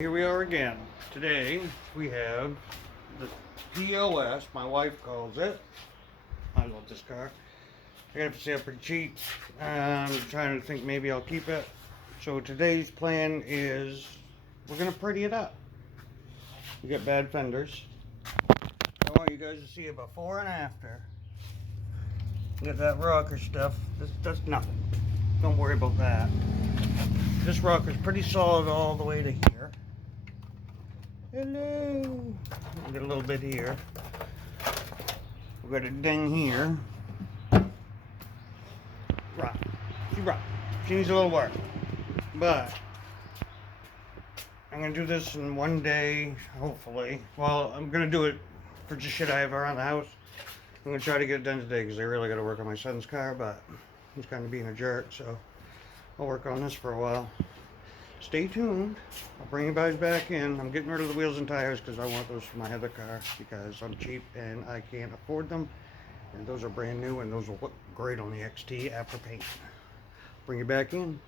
Here we are again. Today we have the POS, my wife calls it. I love this car. I got it for sale pretty cheap. I'm trying to think maybe I'll keep it. So today's plan is we're going to pretty it up. We got bad fenders. I want you guys to see a before and after. Got that rocker stuff. That's nothing. Don't worry about that. This rocker's pretty solid all the way to here. Hello. We got a little bit here. We got a ding here. Rock. She rock. She needs a little work. But I'm gonna do this in one day, hopefully. Well, I'm gonna do it for just shit I have around the house. I'm gonna try to get it done today because I really gotta work on my son's car, but he's kind of being a jerk, so I'll work on this for a while. Stay tuned. I'll bring you guys back in. I'm getting rid of the wheels and tires because I want those for my other car because I'm cheap and I can't afford them. And those are brand new and those will look great on the XT after paint. Bring you back in.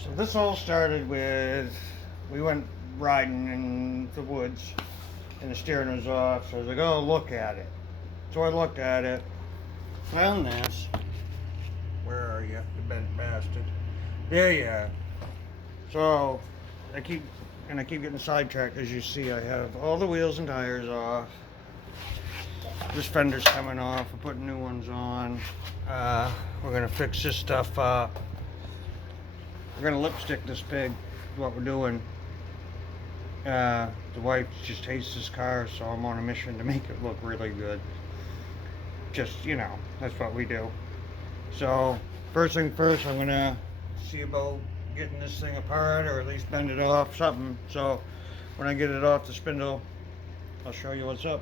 So this all started with, we went riding in the woods and the steering was off. So I was like, oh, look at it. So I looked at it, found this. Where are you, you bent bastard? There you are. So I keep getting sidetracked. As you see, I have all the wheels and tires off. This fender's coming off. We're putting new ones on. We're gonna fix this stuff up. We're gonna lipstick this pig. Is what we're doing. The wife just hates this car, so I'm on a mission to make it look really good. Just, you know, that's what we do. So first thing first, I'm gonna see about getting this thing apart, or at least bend it off, something. So when I get it off the spindle, I'll show you what's up.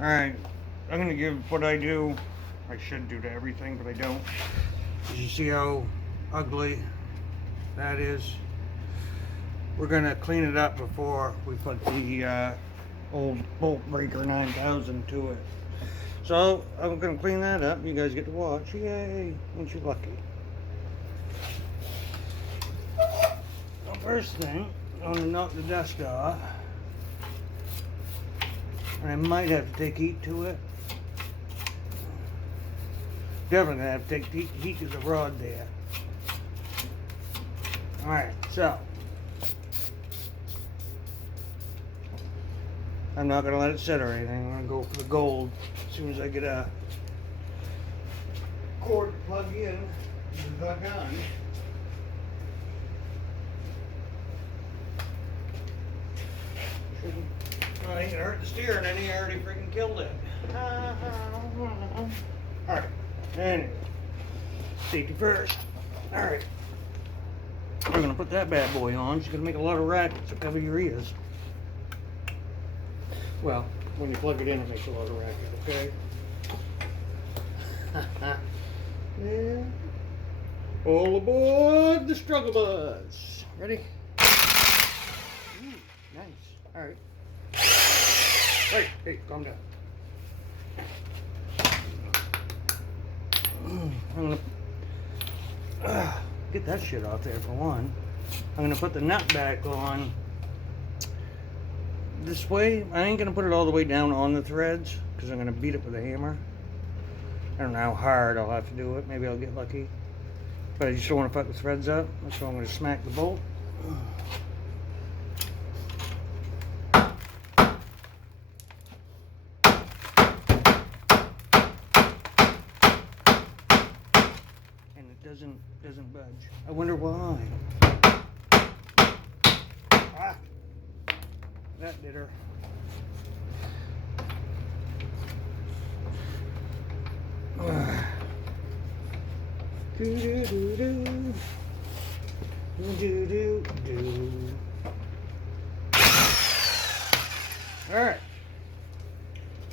Alright, I'm gonna give what I do, I should do to everything, but I don't. As you see how ugly that is. We're gonna clean it up before we put the old bolt breaker 9000 to it. So I'm gonna clean that up. You guys get to watch. Yay! Ain't you lucky? First thing, I'm going to knock the dust off, and I might have to take heat to it. Definitely have to take heat to the rod there. Alright, so I'm not going to let it sit or anything. I'm going to go for the gold as soon as I get a cord to plug in and hook on. Well, ain't gonna hurt the steering any. I already freaking killed it. Alright, anyway, safety first. Alright, I'm gonna put that bad boy on. She's gonna make a lot of racket, so cover your ears. Well, when you plug it in, it makes a lot of racket, okay? Yeah. All aboard the struggle bus. Ready? Ooh, nice. Alright. Hey, calm down. I'm gonna get that shit off there for one. I'm gonna put the nut back on this way. I ain't gonna put it all the way down on the threads because I'm gonna beat it with a hammer. I don't know how hard I'll have to do it. Maybe I'll get lucky. But I just don't want to fuck the threads up. So I'm gonna smack the bolt. Doesn't budge. I wonder why. Ah, that did her. Do do do do do do do. All right.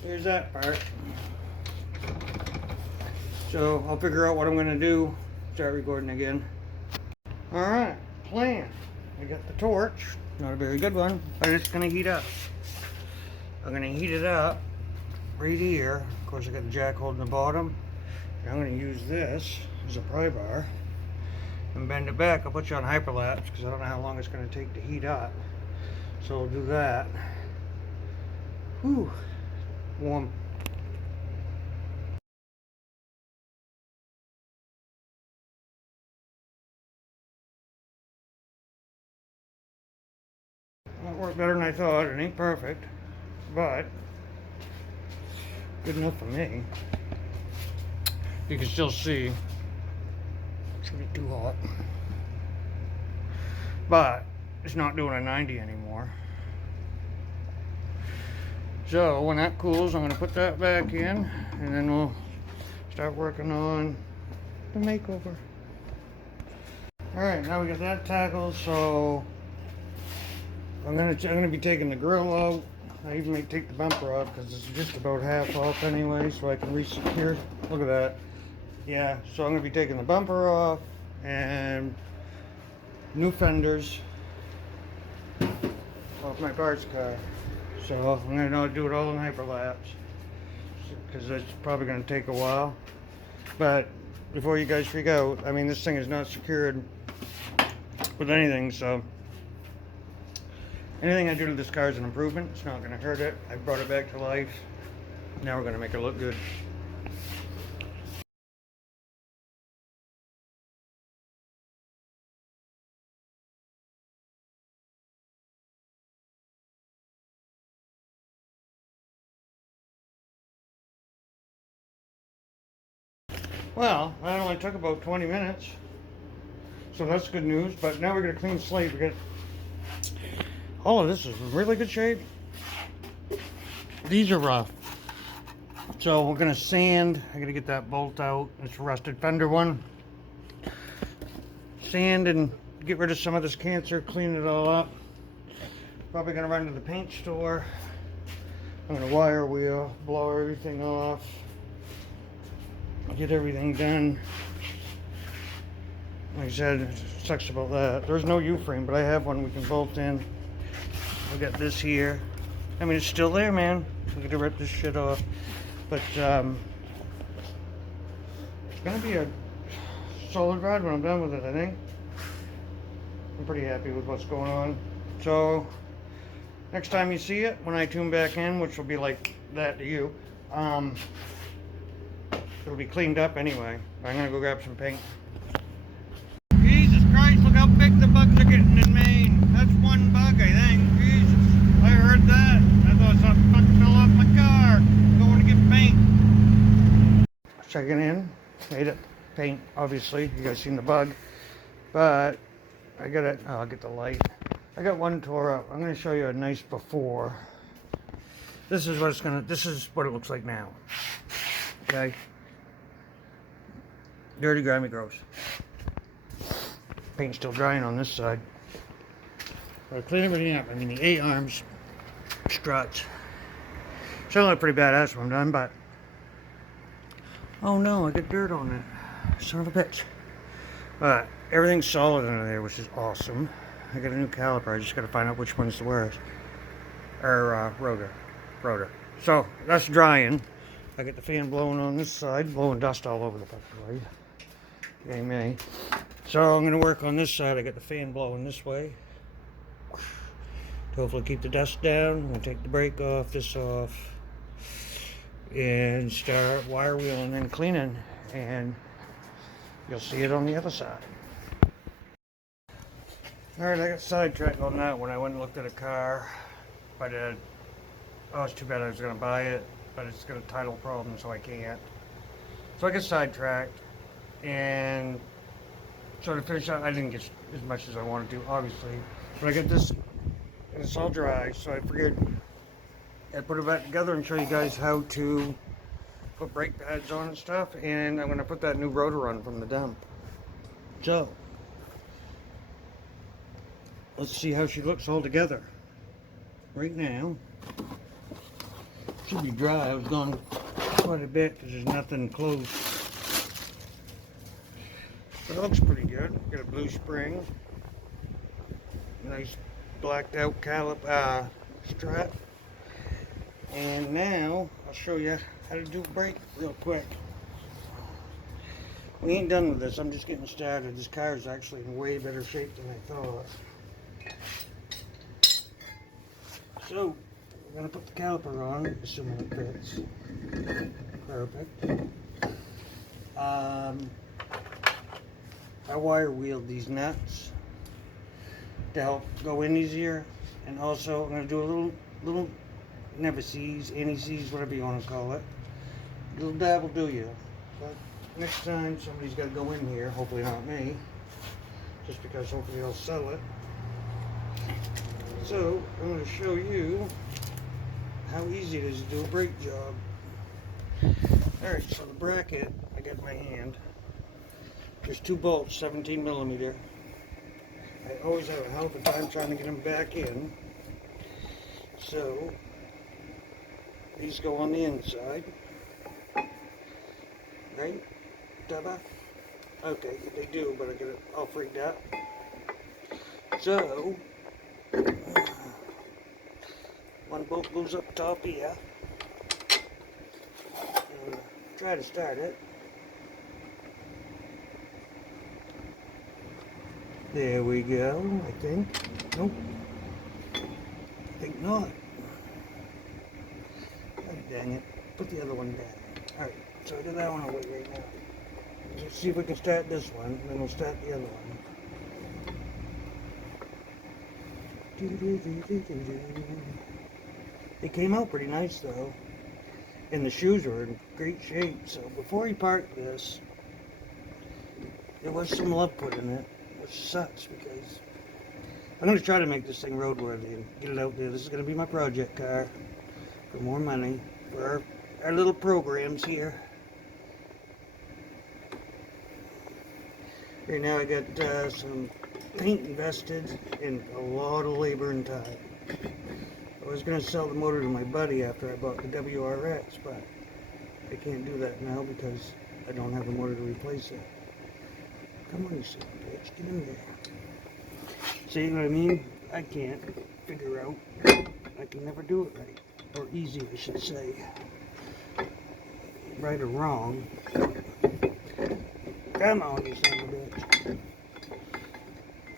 Here's that part. So I'll figure out what I'm gonna do. Start recording again. Alright, plan. I got the torch. Not a very good one, but it's gonna heat up. I'm gonna heat it up right here. Of course, I got the jack holding the bottom. I'm gonna use this as a pry bar. and bend it back. I'll put you on hyperlapse because I don't know how long it's going to take to heat up. So we'll do that. Whew, warm. That worked better than I thought. It ain't perfect, but good enough for me. You can still see. Shouldn't be too hot. But it's not doing a 90 anymore. So when that cools, I'm going to put that back in, and then we'll start working on the makeover. Alright, now we got that tackled, so I'm gonna be taking the grill out. I even may take the bumper off because it's just about half off anyway, so I can re-secure. Look at that. Yeah, so I'm gonna be taking the bumper off and new fenders off my parts car. So I'm gonna do it all in hyperlapse because it's probably gonna take a while. But before you guys freak out, I mean, this thing is not secured with anything, so anything I do to this car is an improvement. It's not going to hurt it. I brought it back to life. Now we're going to make it look good. Well, that only took about 20 minutes. So that's good news. But now we're going to clean slate. We got all of this is in really good shape. These are rough. So we're going to sand. I got to get that bolt out. It's a rusted fender one. Sand and get rid of some of this cancer. Clean it all up. Probably going to run to the paint store. I'm going to wire wheel. Blow everything off. Get everything done. Like I said, it sucks about that. There's no U-frame, but I have one we can bolt in. I got this here. I mean, it's still there, man. I'm gonna rip this shit off. But it's gonna be a solid ride when I'm done with it, I think. I'm pretty happy with what's going on. So next time you see it, when I tune back in, which will be like that to you, it'll be cleaned up anyway. I'm gonna go grab some paint. Jesus Christ, look how big the bugs are getting in Maine. That's one bug, I think. Jesus, I heard that. I thought something fucking fell off my car. I'm going to get paint. Checking in. Made it. Paint, obviously. You guys seen the bug. But I got it. Oh, I'll get the light. I got one tore up. I'm going to show you a nice before. This is what it looks like now. Okay. Dirty, grimy, gross. Paint's still drying on this side. But I clean everything up. I mean, the A-arms, struts. Still look pretty badass when I'm done, but... Oh no, I got dirt on it. Son of a bitch. But everything's solid under there, which is awesome. I got a new caliper. I just got to find out which one's the worst. Or, rotor. So, that's drying. I got the fan blowing on this side, blowing dust all over the place. Okay, me. So I'm going to work on this side. I got the fan blowing this way. To hopefully keep the dust down. We'll take the brake off, this off. And start wire wheeling and cleaning. And you'll see it on the other side. Alright, I got sidetracked on that when I went and looked at a car. But oh, it's too bad I was going to buy it. But it's got a title problem, so I can't. So I got sidetracked. And so to finish out, I didn't get as much as I wanted to, obviously. But I got this, and it's all dry, so I figured I'd put it back together and show you guys how to put brake pads on and stuff. And I'm going to put that new rotor on from the dump. So, let's see how she looks all together. Right now, should be dry. I was gone quite a bit because there's nothing close. But it looks pretty good. Got a blue spring. Nice blacked out strap. And now I'll show you how to do brake real quick. We ain't done with this. I'm just getting started. This car is actually in way better shape than I thought. So, we're going to put the caliper on, assuming it fits. Perfect. I wire wheeled these nuts to help go in easier. And also, I'm going to do a little never sees, any sees, whatever you want to call it. A little dab will do you. But next time somebody's got to go in here, hopefully not me, just because hopefully they'll sell it. So I'm going to show you how easy it is to do a brake job. Alright, so the bracket I got in my hand. There's 2 bolts, 17 millimeter. I always have a hell of a time trying to get them back in. So these go on the inside. Right? Dabba? Okay, they do, but I get it all freaked out. So, one bolt goes up top here. And try to start it. There we go, I think. Nope. I think not. Oh, dang it. Put the other one down. Alright, so I got that one away right now. Let's see if we can start this one, then we'll start the other one. It came out pretty nice though. And the shoes were in great shape. So before he parked this, there was some love put in it, which sucks because I'm going to try to make this thing roadworthy and get it out there. This is going to be my project car for more money for our little programs here. Right now I got some paint invested in a lot of labor and time. I was going to sell the motor to my buddy after I bought the WRX, but I can't do that now because I don't have a motor to replace it. Come on, you son of a bitch, get in there. See what I mean? I can't figure out. I can never do it right. Or easy, I should say. Right or wrong. Come on, you son of a bitch.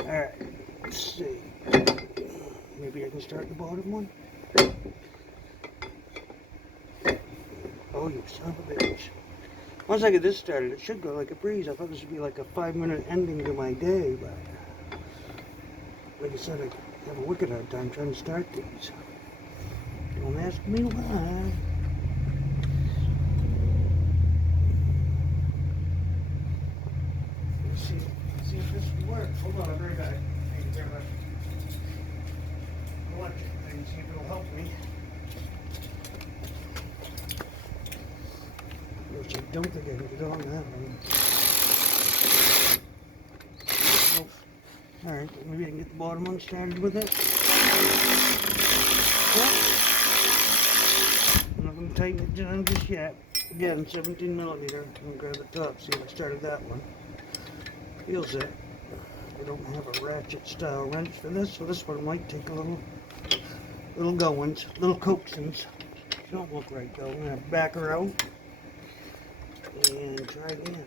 Alright, let's see. Maybe I can start the bottom one. Oh, you son of a bitch. Once I get this started, it should go like a breeze. I thought this would be like a 5-minute ending to my day, but like I said, I have a wicked hard time trying to start these. Don't ask me why. Let's see if this will work. Hold on, I'll be right back. I can grab an electric thing, see if it'll help me. Which I don't think I can get on that one. Nope. Alright, maybe I can get the bottom one started with it. Yep. I'm not going to tighten it down just yet. Again, 17 millimeter. I'm going to grab the top, see if I started that one. Feels it. I don't have a ratchet style wrench for this, so this one might take a little goings, little coaxings. Don't look right though. I'm going to back her out and try again.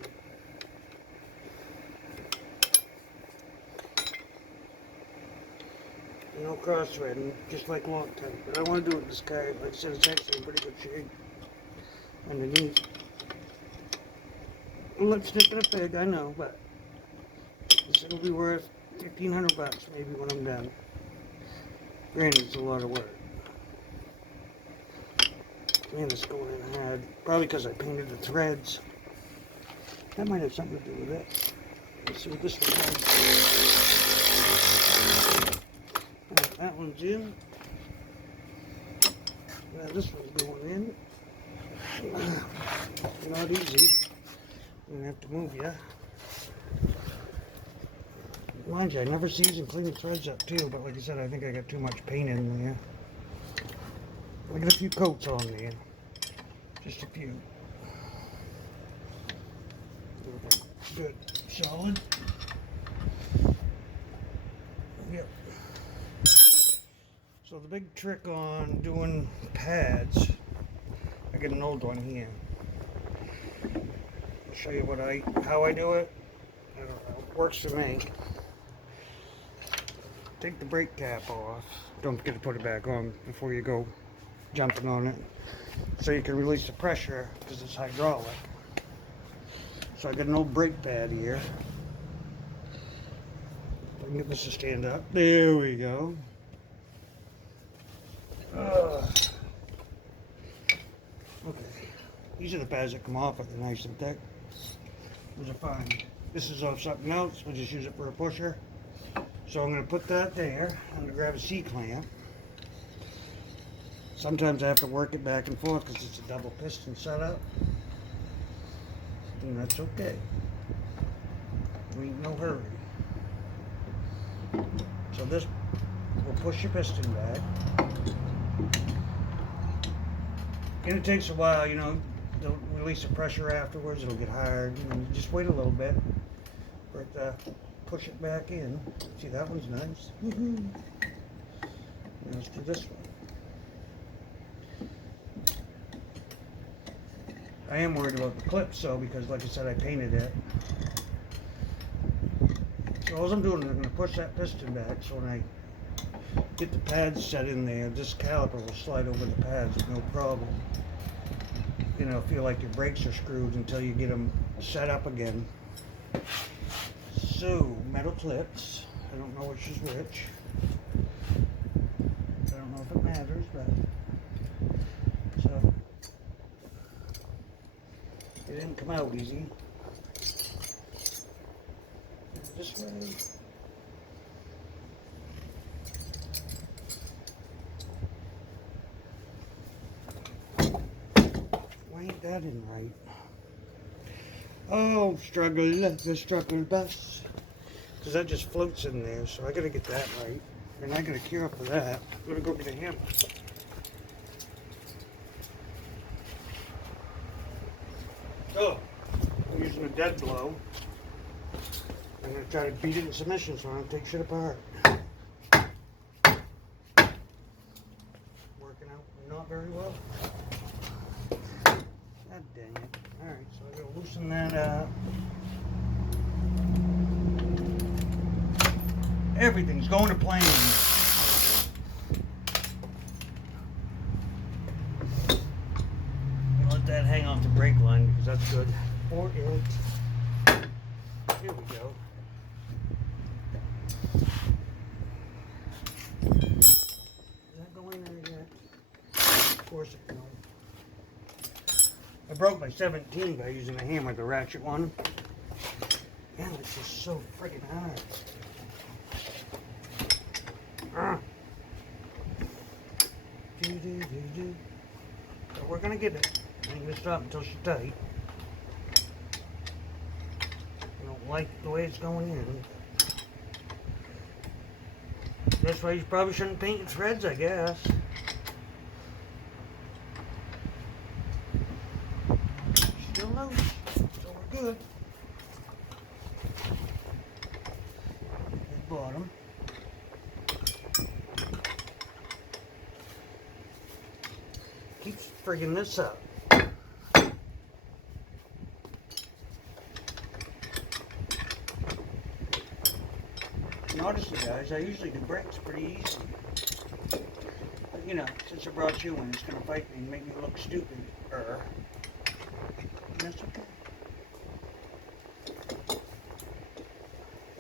No cross-threading, just like Loctite. But I want to do it with this car. Like I said, it's actually in pretty good shape underneath. Lipstick and a pig, I know, but this will be worth $1,500 maybe when I'm done. Granted, it's a lot of work. Man, it's going in hard. Probably because I painted the threads. That might have something to do with it. Let's see what this one does. Right, that one's in. Now this one's going in. Not easy. I'm going to have to move you. Mind you, I never season clean the threads up too, but like I said, I think I got too much paint in there. I got a few coats on there. Just a few. Good. Solid. Yep. So the big trick on doing pads, I got an old one here. show you how I do it. I don't know, it works for me. Take the brake cap off. Don't forget to put it back on before you go jumping on it, so you can release the pressure because it's hydraulic. So I got an old brake pad here. I can get this to stand up. There we go. Okay. These are the pads that come off of the nice and thick. Those are fine. This is off something else. We'll just use it for a pusher. So I'm going to put that there. I'm going to grab a C-clamp. Sometimes I have to work it back and forth because it's a double piston setup. And that's okay. We ain't no hurry. So this will push your piston back. And it takes a while, you know, they'll release the pressure afterwards, it'll get hard. You know, just wait a little bit for it to push it back in. See, that one's nice. Woohoo! Now let's do this one. I am worried about the clips though, because like I said, I painted it. So all I'm doing is I'm going to push that piston back, so when I get the pads set in there, this caliper will slide over the pads with no problem. You know, feel like your brakes are screwed until you get them set up again. So, metal clips. I don't know which is which. I don't know if it matters, but... So... It didn't come out easy. This way. Why ain't that in right? Oh, struggle, the struggle bus. Because that just floats in there, so I gotta get that right. And I got a cure for that. I'm gonna go get a hammer. So, I'm using a dead blow. I'm going to try to beat it in submission so I don't take shit apart. Working out not very well. God dang it. Alright, so I'm going to loosen that up. Everything's going to plan. Let that hang off the brake line because that's good for it. Here we go. Does that go in there yet? Of course it will. I broke my 17 by using a hammer, the ratchet one. Man, this is so friggin' hard. So we're gonna get it. I ain't gonna stop until she's tight. I don't like the way it's going in. That's why you probably shouldn't paint your threads, I guess. Still loose, so we're good. At bottom. Keeps friggin' this up. Honestly, guys, I usually do brakes pretty easy. But, you know, since I brought you in, it's going to fight me and make me look stupid. And that's okay.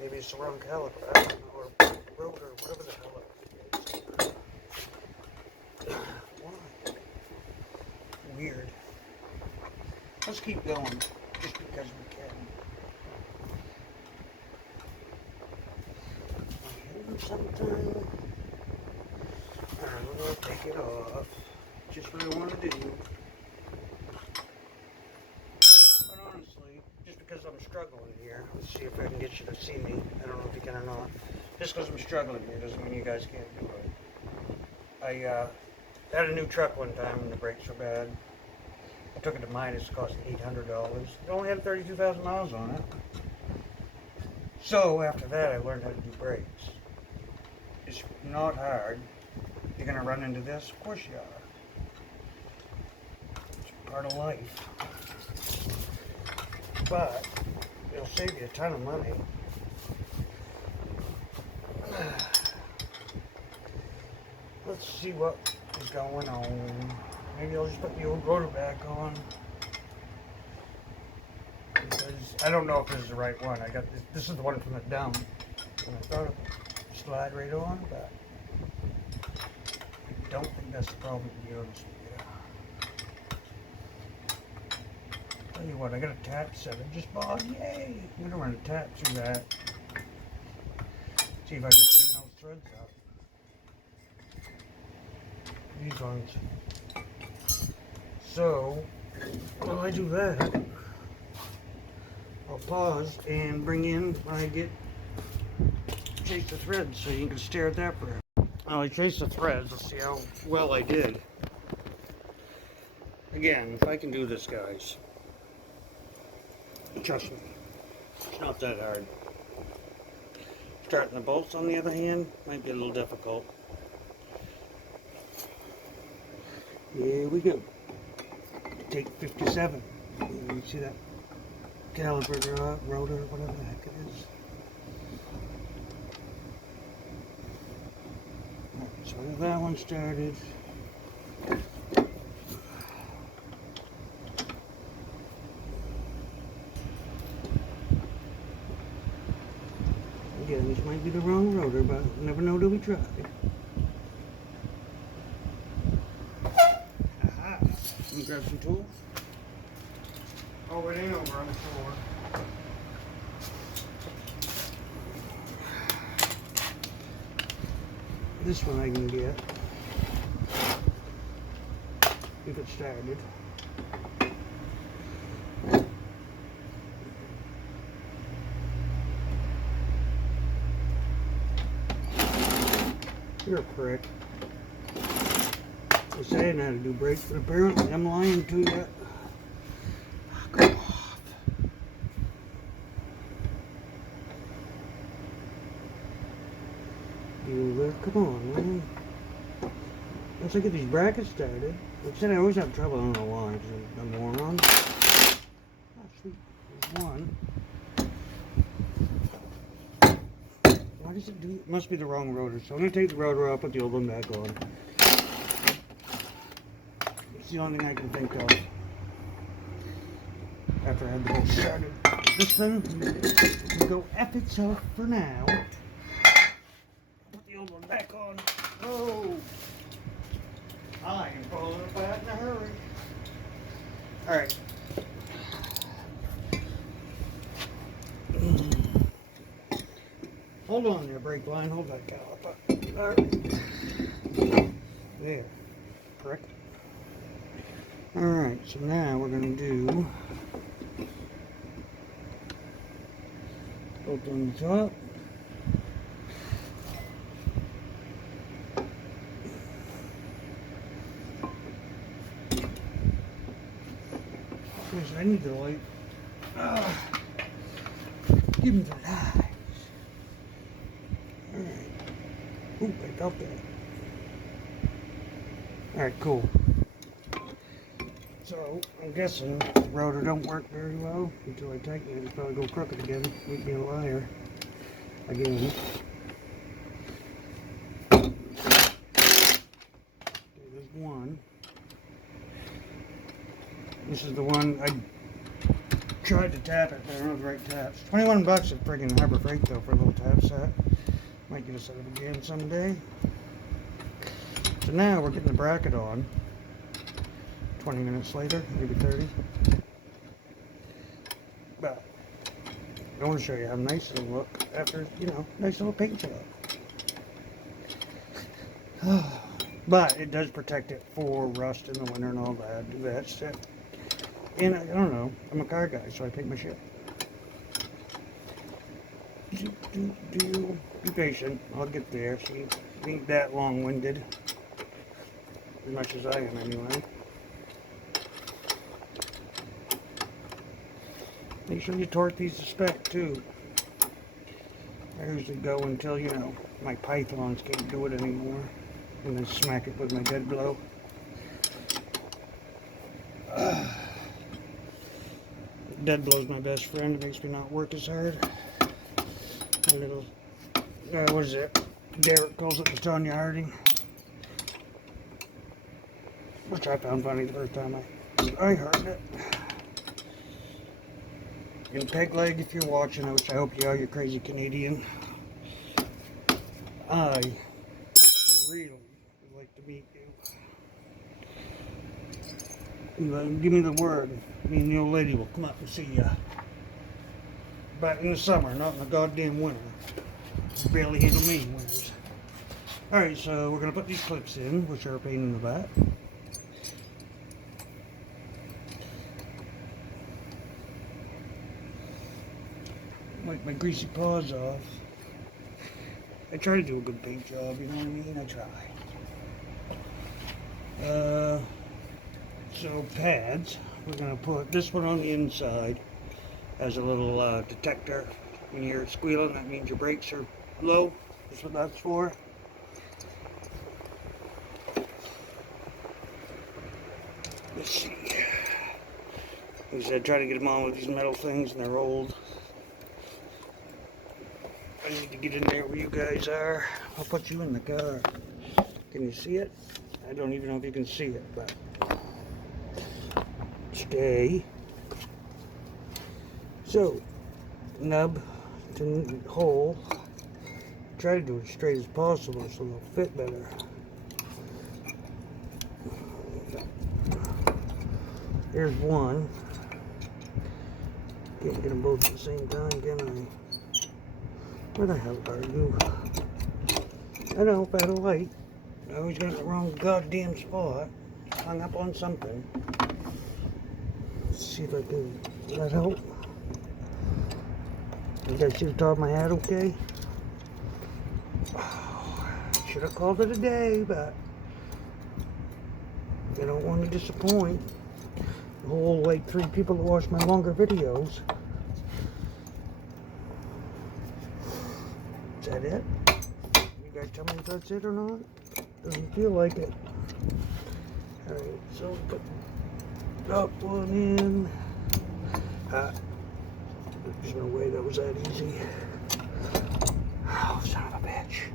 Maybe it's the wrong caliper, I don't know, or rotor, whatever the hell it is. Why? Weird. Let's keep going, just because we can. Sometime. I'm going to take it off. Just what I want to do. But honestly, just because I'm struggling here, let's see if I can get you to see me. I don't know if you can or not. Just because I'm struggling here doesn't mean you guys can't do it. I had a new truck one time and the brakes were bad. I took it to mine, it cost $800. It only had 32,000 miles on it. So after that, I learned how to do brakes. It's not hard. You're going to run into this? Of course you are. It's part of life. but it'll save you a ton of money. Let's see what is going on. Maybe I'll just put the old rotor back on. Because I don't know if this is the right one. I got this is the one from the dump. And I thought it would slide right on, but I don't think that's the problem, to be honest with you. Tell you what, I got a tap set I just bought. Yay! I'm gonna run a tap through that. See if I can clean those threads up. These ones. So, while I do that, I'll pause and bring in when I get chase the threads so you can stare at that for it. While I chase the threads, let's see how well I did. Again, if I can do this, guys, trust me, it's not that hard. Starting the bolts, on the other hand, might be a little difficult. Here we go. Take 57. You see that caliper rotor, whatever the heck it is. Right, so that one started. Again, this might be the wrong rotor, but never know till we try. Aha! Let me grab some tools. Oh, it ain't over on the floor. This one I can get if it started. You're a prick. They're saying how to do brakes, but apparently I'm lying to you. Go off. Come on, man. Once I get these brackets started, like I said, I always have trouble. I don't know why, because I'm a moron. Oh, sweet. There's one. Why does it do? It must be the wrong rotor. So I'm going to take the rotor out, put the old one back on. It's the only thing I can think of. After I had the bolt started. This thing will go F itself for now. Put the old one back on. Oh! I am falling apart in a hurry. Alright. Hold on there, brake line. Hold that caliper. Alright. There. Prick. Alright, so now we're going to do bolt on the top. I need the light. Give me the lights. Alright. Ooh, I felt that. Alright, cool. So, I'm guessing the rotor don't work very well until I tighten it. It'll probably go crooked again. Make me a liar. Again. Okay, there's one. This is the one I tried to tap it, but I don't know the right taps. 21 bucks at friggin' Harbor Freight though for a little tap set. Might get a set up again someday. So now we're getting the bracket on. 20 minutes later, maybe 30. But I want to show you how nice it'll look after, you know, nice little paint job. But it does protect it for rust in the winter and all that. Do that stuff. And I don't know, I'm a car guy, so I paint my shit. Be patient, I'll get there. She ain't that long-winded. As much as I am, anyway. Make sure you torque these to spec, too. I usually go until, you know, my pythons can't do it anymore. And then smack it with my dead blow. Dead blow's my best friend. It makes me not work as hard. A little, what is it? Derek calls it the Tanya Harding, which I found funny the first time I heard it. And Peg Leg, if you're watching, which I hope you are, you're crazy Canadian. I really would like to meet you. Give me the word. Me and the old lady will come up and see you. But in the summer, not in the goddamn winter. Barely handle me in winters. Alright, so we're going to put these clips in, which are a pain in the butt. Wipe my greasy paws off. I try to do a good paint job, you know what I mean? I try. So pads, we're going to put this one on the inside as a little detector. When you're squealing, that means your brakes are low. That's what that's for. Let's see. Like I said, try to get them on with these metal things, and they're old. I need to get in there where you guys are. I'll put you in the car. Can you see it? I don't even know if you can see it, but stay. So, nub to hole. Try to do it straight as possible so they'll fit better. Here's one. Can't get them both at the same time, can I? Where the hell are you? I know, better light. I always got in the wrong goddamn spot. Hung up on something. Let's see if I can. Does that help? You guys see the top of my hat okay? Oh, should have called it a day, but I don't want to disappoint the whole, like, 3 people that watch my longer videos. Is that it? You guys tell me if that's it or not? Doesn't feel like it. Alright, so put that one in. There's no way that was that easy. Oh, son of a bitch.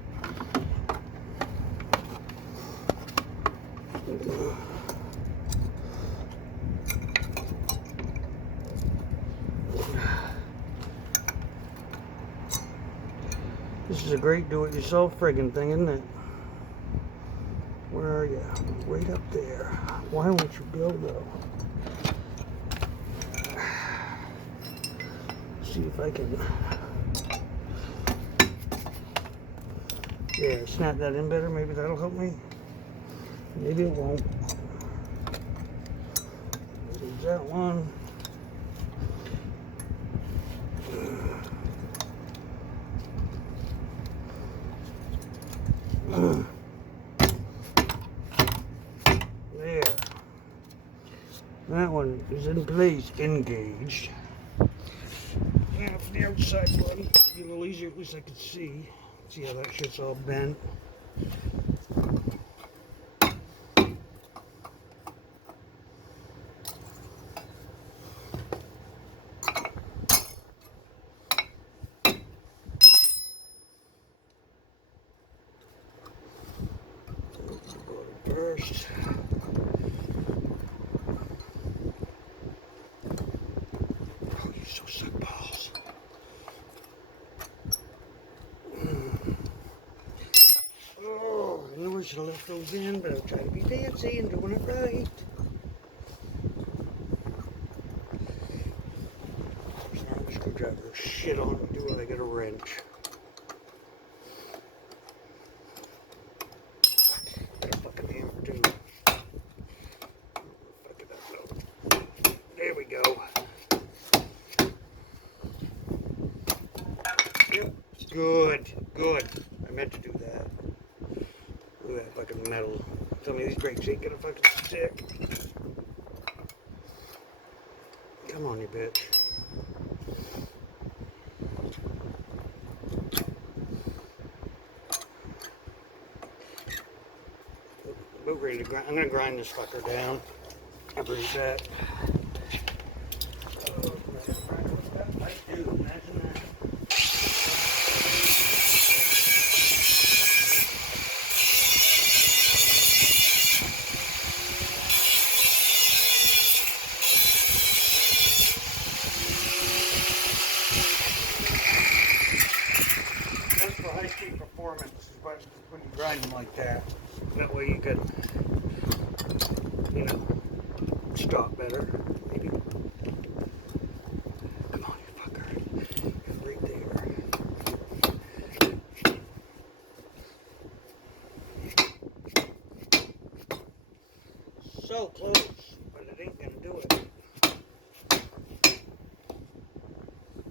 This is a great do-it-yourself friggin' thing, isn't it? Where are you? Right up there. Why won't you go, though? See if I can. Yeah, snap that in better. Maybe that'll help me. Maybe it won't. There's that one. There. That one is in place, engaged. Now for the outside one, be a little easier, at least I can see. See how that shit's all bent. First. Oh, you so suck balls. Oh, I know I should have left those in, but I'll try to be fancy and doing it right. There's not a screwdriver. Shit on me, do I get a wrench? Got a fucking hammer too. Fuck it up. There we go. Yep. Good. Good. I meant to do that. Look at that fucking metal. Tell me these brakes ain't gonna fucking stick. Come on, you bitch. About ready to grind. I'm gonna grind this fucker down. I'll bring that. Oh, Dude, imagine that. That's for high-speed performance, is when you grind them like that. That way you can, you know, stop better, maybe. Come on, you fucker. It's right there. So close, but it ain't gonna do it.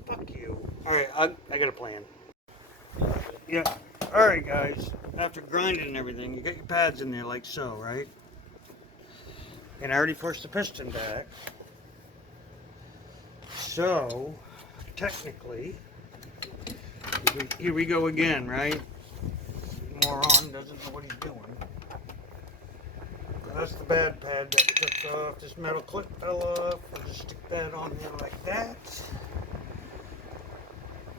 Fuck you. Alright, I got a plan. Yeah. Alright guys, after grinding and everything, you got your pads in there like so, right? And I already pushed the piston back. So, technically, here we go again, right? Moron doesn't know what he's doing. That's the bad pad that we took off. This metal clip fell off. I'll just stick that on there like that.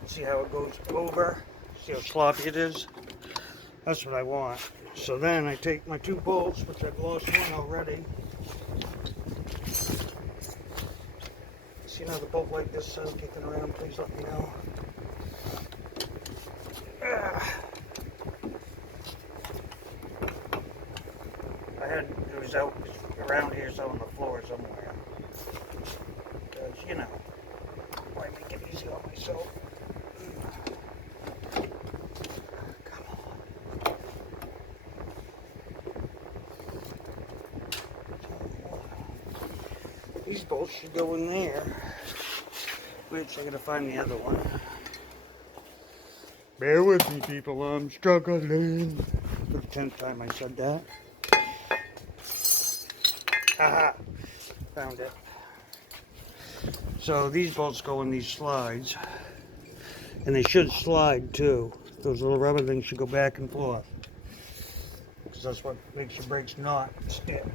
See how it goes over? See how sloppy it is? That's what I want. So then I take my 2 bolts, which I've lost one already. See another bolt like this kicking around, please let me know. It was out around here, so on the floor somewhere. Because, you know, why make it easy on myself? Come on. These bolts should go in there. Which I gotta find the other one. Bear with me, people. I'm struggling. For the 10th time I said that. Aha! Found it. So these bolts go in these slides. And they should slide too. Those little rubber things should go back and forth. Because that's what makes your brakes not stick.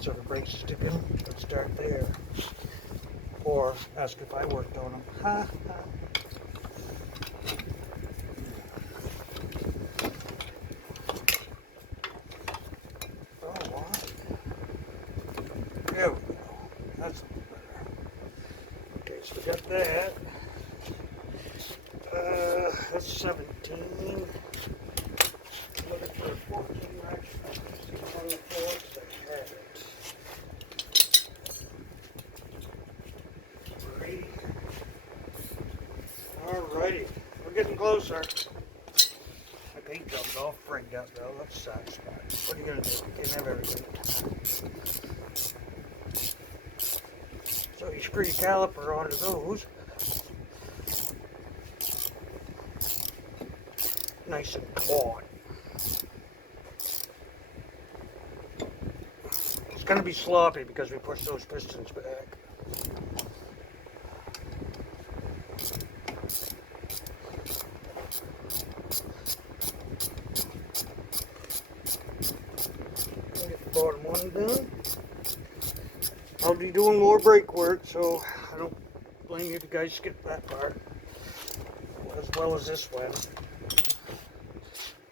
So the brakes are sticking, let's start there. Or ask if I worked on them. Ha ha. Oh, what? There we go. That's better. Okay, so we got that. That's 17. Looking for a 14 actually. On the floor, so I had it. Alrighty, we're getting closer. My paint job's all frigged up though, that sucks, but what are you gonna do? You can have everything. So you screw your caliper onto those. Nice and taut. It's gonna be sloppy because we pushed those pistons back. Bottom one done. I'll be doing more brake work, so I don't blame you if you guys skip that part as well as this one.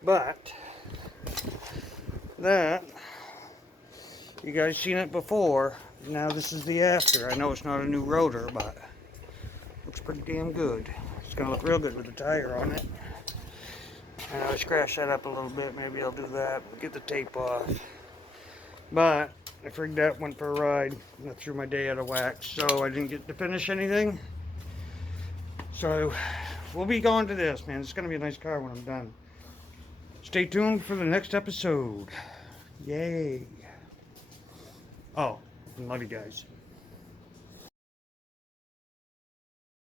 But that, you guys seen it before. Now this is the after. I know it's not a new rotor, but looks pretty damn good. It's gonna look real good with the tire on it. And I'll scratch that up a little bit. Maybe I'll do that. Get the tape off. But I frigged out, went for a ride, and I threw my day out of whack, so I didn't get to finish anything. So we'll be going to this, man. It's gonna be a nice car when I'm done. Stay tuned for the next episode. Yay. Oh, love you guys.